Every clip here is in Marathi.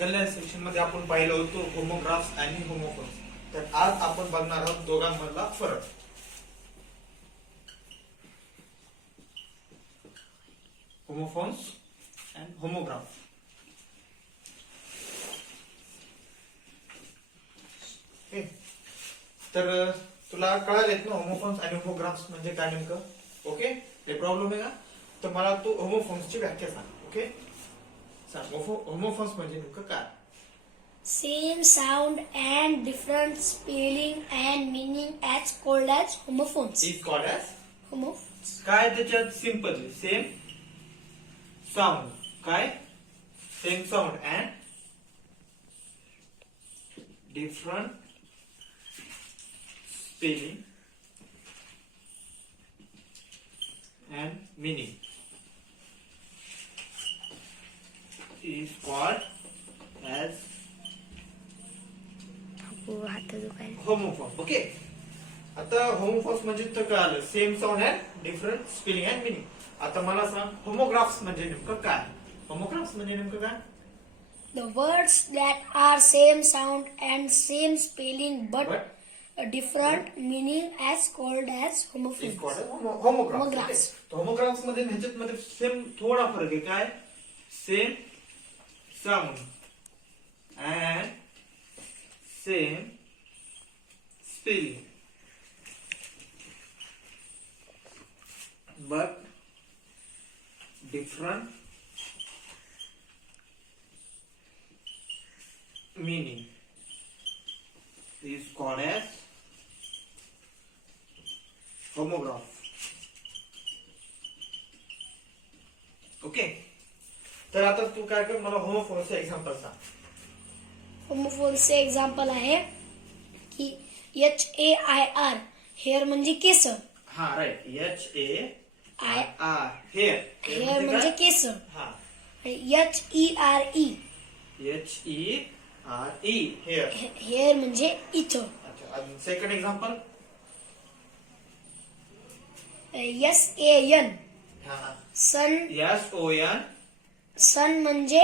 मागल्या सेक्शन मध्ये आपण पाहिलं होतं होमोग्राफ्स आणि होमोफोन्स. तर आज आपण बघणार आहोत दोघांमधला फरक. Homophones and homograph. तर तुला कळालेत ना होमोफोन्स आणि होमोग्राफ्स म्हणजे काय नेमकं. ओके, काही प्रॉब्लेम आहे का? तर मला तू होमोफोन्सची व्याख्या सांग. ओके, सांग होमोफोन्स म्हणजे नेमकं काय. Same sound and different spelling and meaning as called as homophones. Is called as Homophones. काय त्याच्यात सिंपल सेम साऊंड. काय same sound and different spelling and meaning is called as homophone. Okay, आता होमोफोन्स म्हणजे तर कळालं same sound and different spelling and meaning. आता मला सांग होमोग्राफ्स म्हणजे नेमकं काय. होमोग्राफ्स म्हणजे नेमकं काय. The words that are same sound and same spelling but a different meaning as called as is homophones. Called homographs. Homographs. Homographs मध्ये ह्याच्यात मध्ये सेम थोडा फरक आहे. काय same sound and same spelling but different meaning is called as homograph. Okay, तर आता तू काय कर, मला होमोफोनचं एक्झाम्पल सांग. होमोफोन्सचे एक्झाम्पल आहे की HAIR हेअर म्हणजे केस. हा right. I HAIR hair. Hair म्हणजे केस. हा. HERE HERE hair. हेअर म्हणजे इथं. अच्छा, सेकंड एक्झाम्पल. SAN हा. सन. SON. सन म्हणजे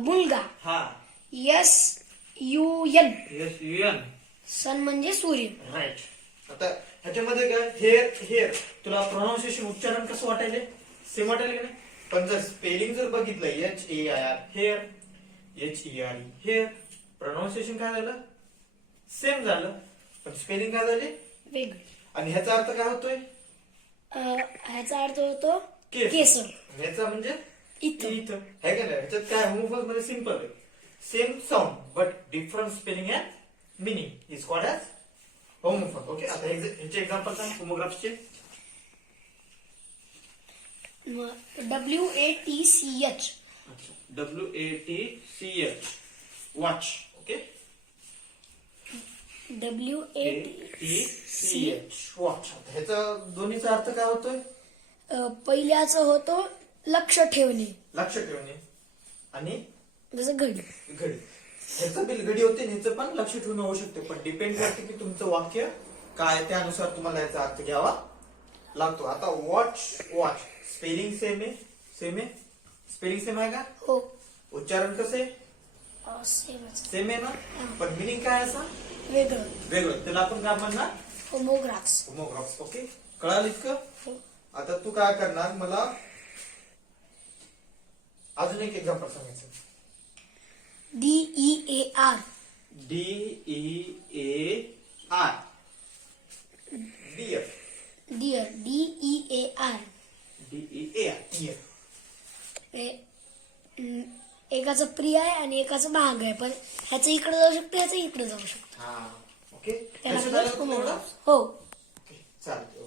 मुलगा. हा. SUN SUN सन म्हणजे सूर्य. राईट. आता ह्याच्यामध्ये काय हेअर तुला प्रोनाउन्सिएशन उच्चारण कसं वाटायले. सेम वाटायले का नाही. पण जर स्पेलिंग जर बघितलं HAIR hair HERE hair, pronunciation काय झालं सेम झालं, पण स्पेलिंग काय झाले वेगळं. आणि ह्याचा अर्थ काय होतोय. ह्याचा अर्थ होतो केस. ह्याचा म्हणजे इथं. इथं आहे का नाही. ह्याच्यात काय होमोफोन्स मध्ये सिंपल आहे. Same sound but different spelling and meaning is called as homophone. Okay, आता ह्याचे एक्झाम्पल सांग होमोग्राफचे. WATCH WATCH watch. Okay, WATCH watch. ह्याचा दोन्हीचा अर्थ काय होतोय. पहिल्याचं होतो लक्ष ठेवणे. लक्ष ठेवणे आणि जसं घडी. घडी. ह्याचं बिल घडी होते, ह्याचं पण लक्ष ठेवणं होऊ शकते, पण डिपेंड करते की तुमचं वाक्य काय त्यानुसार तुम्हाला याचा अर्थ घ्यावा लागतो. आता वॉच स्पेलिंग सेम आहे. स्पेलिंग सेम आहे का. हो, उच्चारण कसं आहे सेमच. सेम आहे ना. पण मिनिंग काय असा वेगळं. वेगळं. त्याला आपण काय म्हणणार होमोग्राफ्स. होमोग्राफ्स. ओके, कळालं इतकं. हो. आता तू काय करणार, मला अजून एक एक्झाम्पल सांगायचं. DEAR DEAR dear. Dear DEAR. DEAR एकाचं प्रिय आहे आणि एकाचं महाग आहे, पण ह्याचं इकडे जाऊ शकतं, ह्याचं इकडे जाऊ शकतं. हा. ओके, त्याला लक्षात म्हणतात आलं तुला एवढं? होमोग्राफ्स. हो. ओके, चालतं.